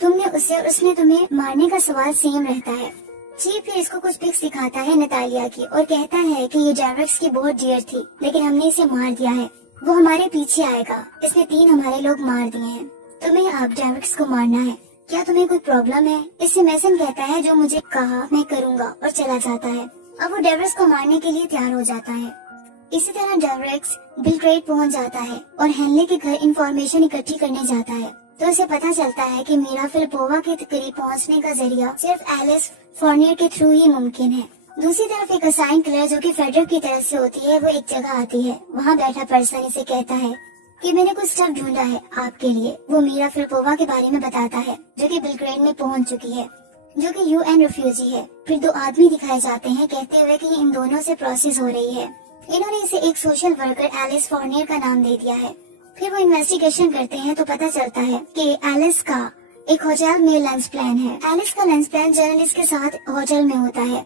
तुमने उससे और उसने तुम्हें मारने का सवाल सेम रहता है। चीफ फिर इसको कुछ पिक्स दिखाता है नतालिया की और कहता है कि ये डेवरेक्स की बहुत डियर थी, लेकिन हमने इसे मार दिया है। वो हमारे पीछे आएगा, इसने 3 हमारे लोग मार दिए हैं। तुम्हें अब डेवरेक्स को मारना है, क्या तुम्हें कोई प्रॉब्लम है? इससे मैसन कहता है जो मुझे कहा मैं करूँगा और चला जाता है। अब वो डेवरेक्स को मारने के लिए तैयार हो जाता है। इसी तरह डेवरेक्स बिलग्रेड पहुंच जाता है और हेनले के घर इंफॉर्मेशन इकट्ठी करने जाता है। तो उसे पता चलता है कि मीरा फिलिपोवा के करीब पहुंचने का जरिया सिर्फ एलिस फोर्नियर के थ्रू ही मुमकिन है। दूसरी तरफ एक असाइन किलर जो कि फेडरल की तरफ से होती है, वो एक जगह आती है। वहाँ बैठा पर्सन इसे कहता है कि मैंने कुछ स्टफ ढूंढा है आपके लिए। वो मीरा फिलिपोवा के बारे में बताता है जो कि बिलग्रेड में पहुंच चुकी है, जो कि यूएन रिफ्यूजी है। फिर 2 आदमी दिखाए जाते हैं कहते हुए कि इन दोनों से प्रोसेस हो रही है। इन्होंने इसे एक सोशल वर्कर एलिस फोर्नियर का नाम दे दिया है। फिर वो इन्वेस्टिगेशन करते हैं तो पता चलता है कि एलिस का एक होटल में लंच प्लान है। एलिस का लंच प्लान जर्नलिस्ट के साथ होटल में होता है।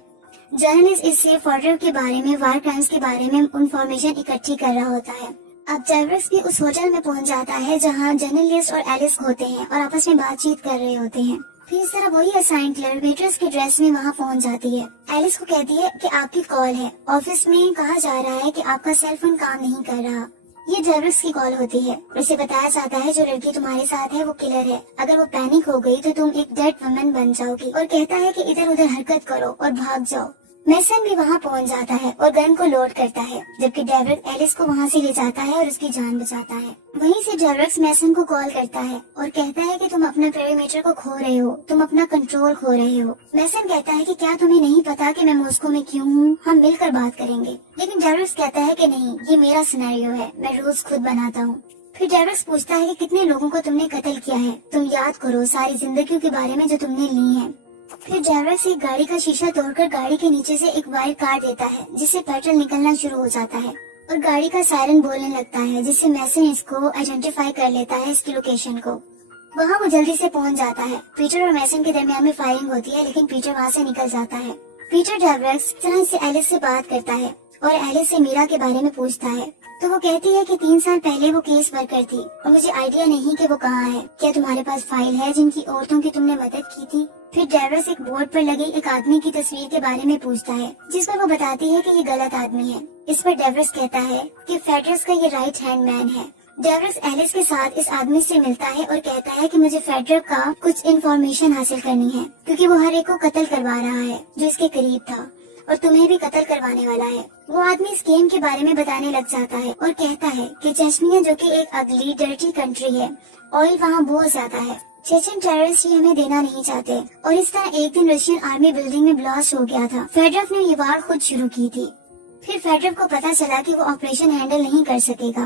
जर्नलिस्ट इससे फोर्डर के बारे में, वार क्राइम्स के बारे में इंफॉर्मेशन इकट्ठी कर रहा होता है। अब डेवरेक्स भी उस होटल में पहुंच जाता है जहां जर्नलिस्ट और एलिस होते हैं और आपस में बातचीत कर रहे होते हैं। फिर इस तरह वही असाइन क्लर्क वेट्रेस की ड्रेस में वहां पहुंच जाती है। एलिस को कहती है कि आपकी कॉल है, ऑफिस में कहा जा रहा है कि आपका सेल फोन काम नहीं कर रहा। ये डेवरेक्स की कॉल होती है और उसे बताया जाता है जो लड़की तुम्हारे साथ है वो किलर है। अगर वो पैनिक हो गई तो तुम एक डेड वुमन बन जाओगी, और कहता है कि इधर उधर हरकत करो और भाग जाओ। मैसन भी वहाँ पहुँच जाता है और गन को लोड करता है, जबकि डेवरेक्स एलिस को वहाँ से ले जाता है और उसकी जान बचाता है। वहीं से डेवरेक्स मैसन को कॉल करता है और कहता है कि तुम अपना पेरीमीटर को खो रहे हो, तुम अपना कंट्रोल खो रहे हो। मैसन कहता है कि क्या तुम्हें नहीं पता कि मैं मॉस्को में क्यों हूँ, हम मिलकर बात करेंगे। लेकिन डेवरेक्स कहता है कि नहीं, ये मेरा सिनेरियो है, मैं रूल्स खुद बनाता हूँ। फिर डेवरेक्स पूछता है कि कितने लोगों को तुमने कत्ल किया है, तुम याद करो सारी जिंदगियों के बारे में जो तुमने ली है। फिर डेवरेक्स एक गाड़ी का शीशा तोड़कर गाड़ी के नीचे से एक वायर काट देता है, जिससे पेट्रोल निकलना शुरू हो जाता है और गाड़ी का सायरन बोलने लगता है, जिससे मैसन इसको आइडेंटिफाई कर लेता है इसकी लोकेशन को। वहाँ वो जल्दी से पहुँच जाता है। पीटर और मैसन के दरमियान में फायरिंग होती है, लेकिन पीटर वहाँ से निकल जाता है। पीटर डेवरेक्स तरह से एलिस से बात करता है और एलिस से मीरा के बारे में पूछता है। तो वो कहती है कि 3 साल पहले वो केस वर्कर थी और मुझे आइडिया नहीं कि वो कहाँ है। क्या तुम्हारे पास फाइल है जिनकी औरतों की तुमने मदद की थी? फिर डेवरेक्स एक बोर्ड पर लगी एक आदमी की तस्वीर के बारे में पूछता है, जिस पर वो बताती है कि ये गलत आदमी है। इस पर डेवरेक्स कहता है कि फेडरस का ये राइट हैंड मैन है। डेवरेक्स एलिस के साथ इस आदमी से मिलता है और कहता है कि मुझे फेडरर का कुछ इन्फॉर्मेशन हासिल करनी है, क्योंकि वो हर एक को कत्ल करवा रहा है जो इसके करीब था, और तुम्हें भी कत्ल करवाने वाला है। वो आदमी इस गेम के बारे में बताने लग जाता है और कहता है कि चेचनिया जो कि एक अगली डर्टी कंट्री है, ऑयल वहाँ बहुत ज्यादा है, चेचन टेररिस्ट ये हमें देना नहीं चाहते। और इस तरह एक दिन रशियन आर्मी बिल्डिंग में ब्लास्ट हो गया था। फेडरर ने ये वार खुद शुरू की थी। फिर फेडरर को पता चला कि वो ऑपरेशन हैंडल नहीं कर सकेगा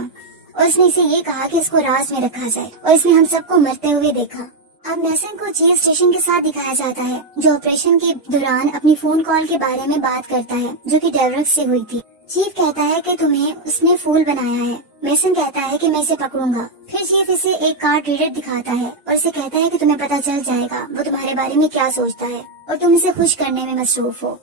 और उसने इसे ये कहा कि इसको राज में रखा जाए, और इसने हम सबको मरते हुए देखा। अब मैसन को चीफ स्टेशन के साथ दिखाया जाता है, जो ऑपरेशन के दौरान अपनी फोन कॉल के बारे में बात करता है जो कि डेवरेक्स से हुई थी। चीफ कहता है कि तुम्हें उसने फूल बनाया है। मैसन कहता है कि मैं इसे पकड़ूंगा। फिर चीफ इसे एक कार्ड रीडर दिखाता है और इसे कहता है कि तुम्हें पता चल जाएगा वो तुम्हारे बारे में क्या सोचता है और तुम इसे खुश करने में मसरूफ हो।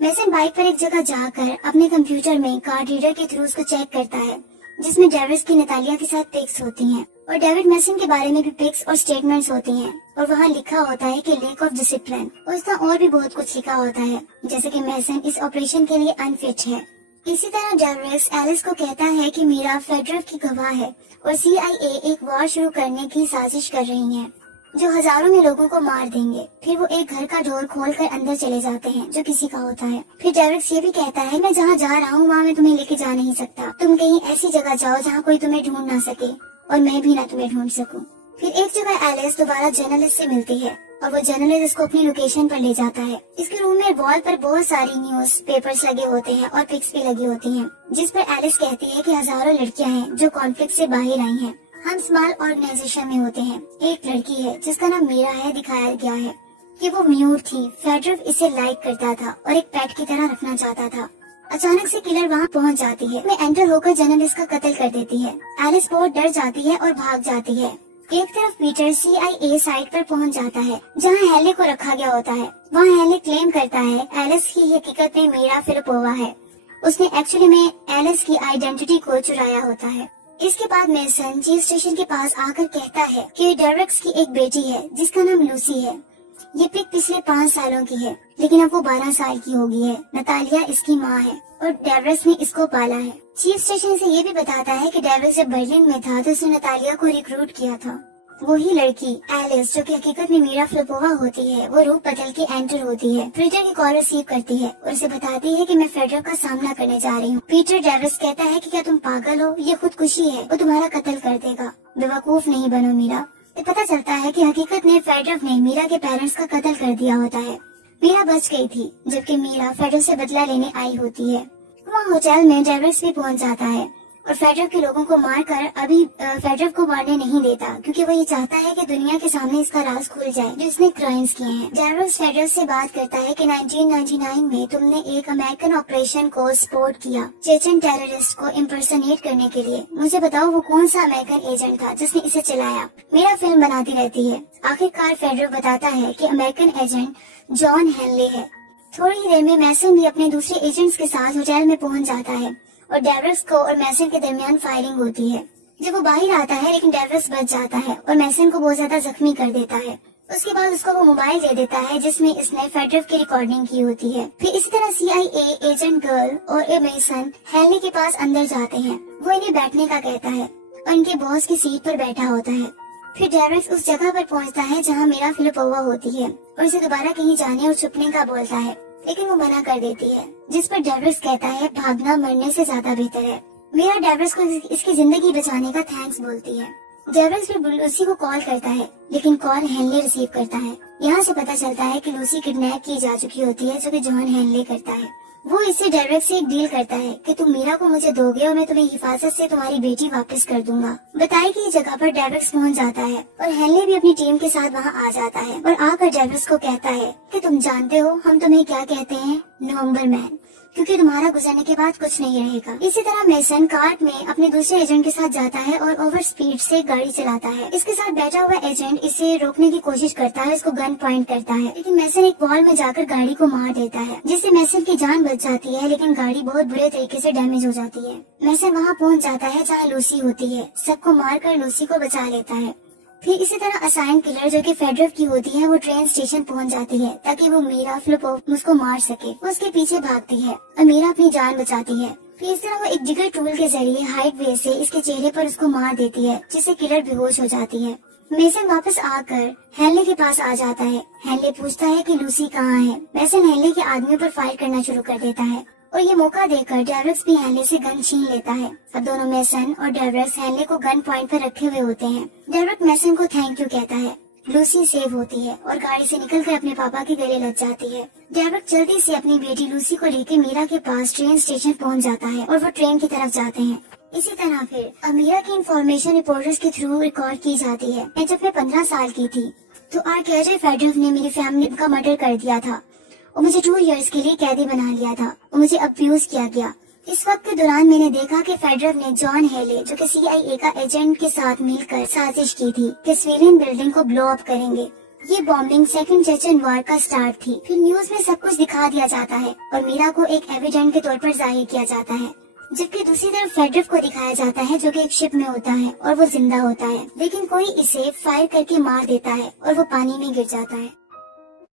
मैसन बाइक पर एक जगह जाकर अपने कंप्यूटर में कार्ड रीडर के थ्रू उसको चेक करता है, जिसमें डेविड की नतालिया के साथ पिक्स होती हैं और डेविड मैसन के बारे में भी पिक्स और स्टेटमेंट्स होती हैं, और वहाँ लिखा होता है कि लैक ऑफ डिसिप्लिन, और उसका और भी बहुत कुछ लिखा होता है, जैसे कि मैसन इस ऑपरेशन के लिए अनफिट है। इसी तरह डेवरेक्स एलिस को कहता है कि मीरा फेडरर की गवाह है और CIA एक वार शुरू करने की साजिश कर रही है जो हजारों में लोगों को मार देंगे। फिर वो एक घर का डोर खोलकर अंदर चले जाते हैं जो किसी का होता है। फिर डेवरेक्स ये भी कहता है मैं जहाँ जा रहा हूँ वहाँ मैं तुम्हें लेके जा नहीं सकता, तुम कहीं ऐसी जगह जाओ जहाँ कोई तुम्हें ढूंढ ना सके और मैं भी ना तुम्हें ढूंढ सकूं। फिर एक जगह एलिस दोबारा जर्नलिस्ट से मिलती है और वो जर्नलिस्ट इसको अपनी लोकेशन पर ले जाता है। इसके रूम में वॉल पर बहुत सारी न्यूज पेपर्स लगे होते हैं और पिक्स भी लगी होती हैं, जिस पर एलिस कहती है कि हजारों लड़कियां हैं जो कॉन्फ्लिक्ट से बाहर आई हैं। हम स्मॉल ऑर्गेनाइजेशन में होते हैं। एक लड़की है जिसका नाम मीरा है, दिखाया गया है कि वो म्यूट थी। फेडरर इसे लाइक करता था और एक पेट की तरह रखना चाहता था। अचानक से किलर वहाँ पहुँच जाती है, मैं एंटर होकर जर्नलिस्ट का कत्ल कर देती है। एलिस बहुत डर जाती है और भाग जाती है। एक तरफ पीटर CIA साइट पर पहुंच जाता है जहां हेले को रखा गया होता है। वहां हेले क्लेम करता है एलिस की हकीकत में मीरा फिलिपोवा है। उसने एक्चुअली में एलिस की आइडेंटिटी को चुराया होता है। इसके बाद मेसन चीफ स्टेशन के पास आकर कहता है कि डेवरेक्स की एक बेटी है जिसका नाम लूसी है। ये पिग पिछले 5 सालों की है, लेकिन अब वो 12 साल की हो गई है। नतालिया इसकी माँ है और डेवरेक्स ने इसको पाला है। चीफ स्टेशन से ये भी बताता है कि डेवरेक्स जब बर्लिन में था तो उसने नतालिया को रिक्रूट किया था। वही लड़की एलिस, जो कि हकीकत में मीरा फिलिपोवा होती है, वो रूप बदल के एंटर होती है, पीटर की कॉल रिसीव करती है और उसे बताती है कि मैं फेडरर का सामना करने जा रही हूँ। पीटर डेवरेक्स कहता है कि क्या तुम पागल हो, ये खुदकुशी है, वो तुम्हारा कत्ल कर देगा। बेवकूफ नहीं बनो मीरा। पता चलता है कि हकीकत में फेडरर ने मीरा के पेरेंट्स का कत्ल कर दिया होता है। मीरा बच गई थी, जबकि मीरा फेडरर से बदला लेने आई होती है। वहाँ होटल में डेवरेक्स भी पहुँच जाता है और फेडरर के लोगों को मारकर अभी फेडरर को मारने नहीं देता, क्योंकि वो ये चाहता है कि दुनिया के सामने इसका राज खुल जाए जो इसने क्राइम्स किए हैं। डेवरेक्स फेडरर से बात करता है कि 1999 में तुमने एक अमेरिकन ऑपरेशन को सपोर्ट किया चेचन टेररिस्ट को इम्पर्सनेट करने के लिए। मुझे बताओ वो कौन सा अमेरिकन एजेंट था जिसने इसे चलाया। मेरा फिल्म बनाती रहती है। आखिरकार फेडरर बताता है कि अमेरिकन एजेंट जॉन हेनले है। थोड़ी ही देर में मैसन भी अपने दूसरे एजेंट्स के साथ होटल में पहुंच जाता है और डेवरेक्स को और मैसन के दरमियान फायरिंग होती है। जब वो बाहर आता है लेकिन डेवरेक्स बच जाता है और मैसन को बहुत ज्यादा जख्मी कर देता है। उसके बाद उसको वो मोबाइल दे देता है जिसमें इसने फेडरर की रिकॉर्डिंग की होती है। फिर इसी तरह CIA एजेंट गर्ल और मैसन हेनले के पास अंदर जाते हैं। वो इन्हें बैठने का कहता है और इनके बॉस की सीट पर बैठा होता है। फिर डेवरेक्स उस जगह पर पहुंचता है जहां मीरा फिलिपोवा होती है और उसे दोबारा कहीं जाने और छुपने का बोलता है, लेकिन वो मना कर देती है, जिस पर डेवरेक्स कहता है भागना मरने से ज्यादा बेहतर है। मीरा डेवरेक्स को इसकी जिंदगी बचाने का थैंक्स बोलती है। डेवरेक्स फिर लूसी को कॉल करता है, लेकिन कॉल हेनले रिसीव करता है। यहाँ से पता चलता है कि लूसी किडनैप की जा चुकी होती है, जो कि जॉन हेनले करता है। वो इससे डेवरेक्स से एक डील करता है कि तुम मीरा को मुझे दोगे और मैं तुम्हें हिफाजत से तुम्हारी बेटी वापस कर दूंगा। बताई गई जगह पर डेवरेक्स पहुंच जाता है और हेनले भी अपनी टीम के साथ वहां आ जाता है और आकर डेवरेक्स को कहता है कि तुम जानते हो हम तुम्हें क्या कहते हैं, नवंबर मैन, क्योंकि तुम्हारा गुजरने के बाद कुछ नहीं रहेगा। इसी तरह मैसन कार्ट में अपने दूसरे एजेंट के साथ जाता है और ओवर स्पीड से गाड़ी चलाता है। इसके साथ बैठा हुआ एजेंट इसे रोकने की कोशिश करता है, इसको गन पॉइंट करता है, लेकिन मैसन एक वॉल में जाकर गाड़ी को मार देता है, जिससे मैसन की जान बच जाती है, लेकिन गाड़ी बहुत बुरे तरीके से डैमेज हो जाती है। मैसन वहाँ पहुँच जाता है जहाँ लूसी होती है, सबको मारकर लूसी को बचा लेता है। फिर इसी तरह असाइन किलर, जो कि फेडरर की होती है, वो ट्रेन स्टेशन पहुंच जाती है ताकि वो मीरा फिलिपोवा उसको मार सके। वो उसके पीछे भागती है और मीरा अपनी जान बचाती है। फिर इस तरह वो एक जिगर टूल के जरिए हाइट वे से इसके चेहरे पर उसको मार देती है, जिससे किलर बेहोश हो जाती है। मैसन वापस आकर हेनले के पास आ जाता है। हेनले पूछता है कि लूसी कहाँ है। मैसन हेनले के आदमियों पर फायर करना शुरू कर देता है और ये मौका देकर डेवरेक्स भी हेनले से गन छीन लेता है। अब दोनों मैसन और डेवरेक्स हेनले को गन पॉइंट पर रखे हुए होते हैं। डेवरेक्स मैसन को थैंक यू कहता है। लूसी सेव होती है और गाड़ी से निकलकर अपने पापा के गले लग जाती है। डेवरेक्स जल्दी से अपनी बेटी लूसी को लेकर मीरा के पास ट्रेन स्टेशन पहुंच जाता है और वो ट्रेन की तरफ जाते हैं। इसी तरह फिर मीरा की इन्फॉर्मेशन रिपोर्टर्स के थ्रू रिकॉर्ड की जाती है। जब मैं 15 साल की थी तो आर्केडी फेडरर ने मेरी फैमिली का मर्डर कर दिया था और मुझे 2 इयर्स के लिए कैदी बना लिया था और मुझे अब्यूज किया गया। इस वक्त के दौरान मैंने देखा कि फेडरर ने जॉन हेले, जो कि CIA का एजेंट के साथ मिलकर साजिश की थी कि सिविलियन बिल्डिंग को ब्लो अप करेंगे। ये बॉम्बिंग सेकंड चेचन वॉर का स्टार्ट थी। फिर न्यूज में सब कुछ दिखा दिया जाता है और मीरा को एक एविडेंट के तौर पर जाहिर किया जाता है, जबकि दूसरी तरफ फेडरर को दिखाया जाता है जो कि एक शिप में होता है और वो जिंदा होता है, लेकिन कोई इसे फायर करके मार देता है और वो पानी में गिर जाता है।